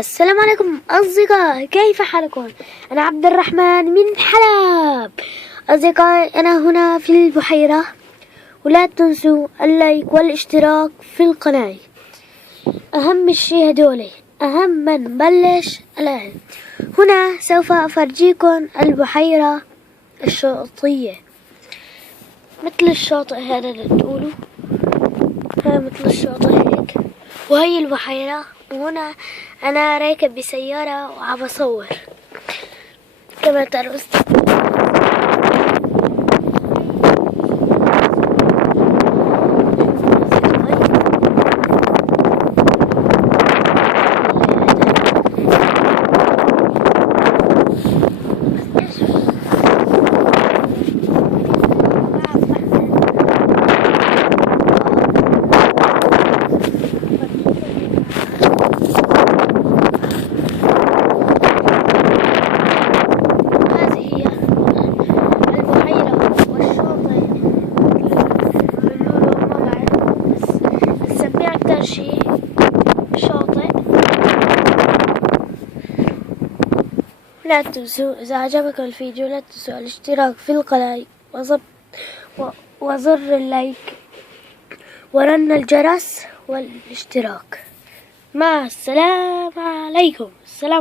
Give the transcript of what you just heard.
السلام عليكم أصدقائي، كيف حالكم؟ أنا عبد الرحمن من حلب. أصدقائي، أنا هنا في البحيرة، ولا تنسوا اللايك والاشتراك في القناة. أهم الشيء هدولي، أهم من نبلش الآن. هنا سوف أفرجيكم البحيرة الشاطئية، مثل الشاطئ هذا اللي تقولوا، هاي مثل الشاطئ هيك، وهي البحيرة. وهنا أنا راكب بسيارة وعم بصور كما ترون. شيء شاطئ. لا تنسوا إذا عجبكم الفيديو لا تنسوا الاشتراك في القناة وزر اللايك ورن الجرس والاشتراك. مع السلامة عليكم. السلام.